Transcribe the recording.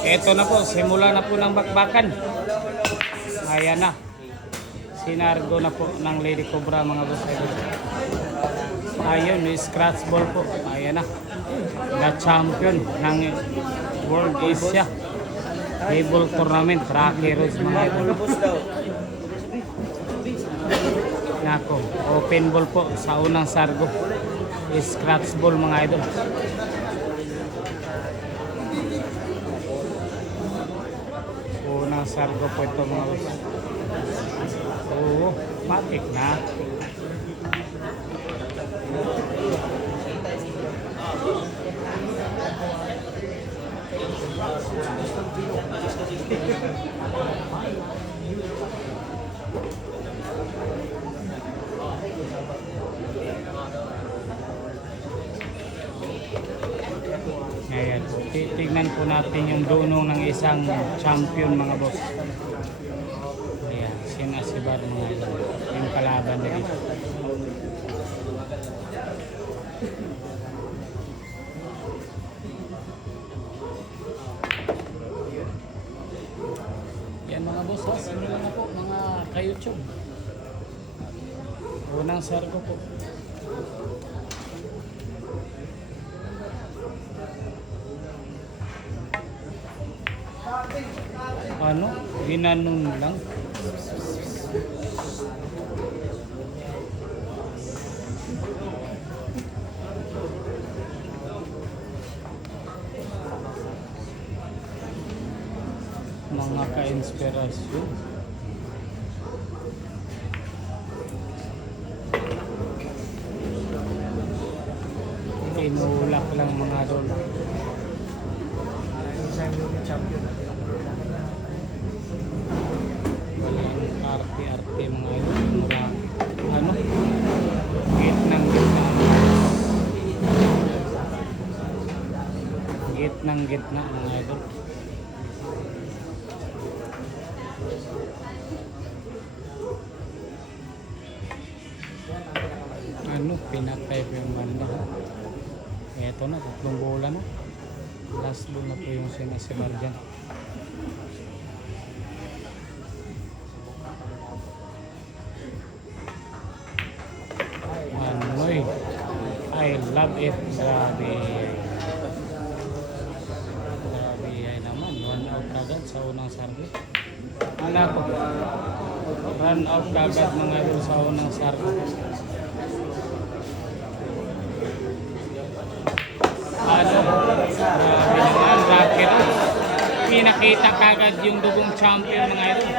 Ito na po, simula na po ng bakbakan. Ayan na. Sinargo na po ng Lady Cobra mga boss. Ayun, scratch ball po. Ayan na. The champion ng World Asia Table Tournament. Rocky Roads mga idol. Nako, open ball po sa unang sargo. Scratch ball mga idol. Unang sargo po ito mga boss. Oo, matik na. Ayan, titignan po natin yung dunong ng isang champion mga boss. Ayan, sinasibar mga idol. Yung kalaban na dito. Yan mga boss, ha? Simulan na po mga ka-YouTube. Unang sargo po. Ano? Ginanon lang. Mga ka-inspirasyon. Tinulak lang mga idol. Walang arte-arte mga idol. Mura. Ano? Gitnang gitna. Gitnang gitna mga idol. Ano, pinatay po yung banda. Eto na, 3 bola na. Last ball na po yung sinasibar dyan. Anoy, I love it. Grabe. Grabe ay naman. 1 out agad sa unang sargo. Ano po? Run out agad mga idol sa unang sargo. Grabe naman, Rocky Roads. Pinakita kagad yung dugong champion mga idol.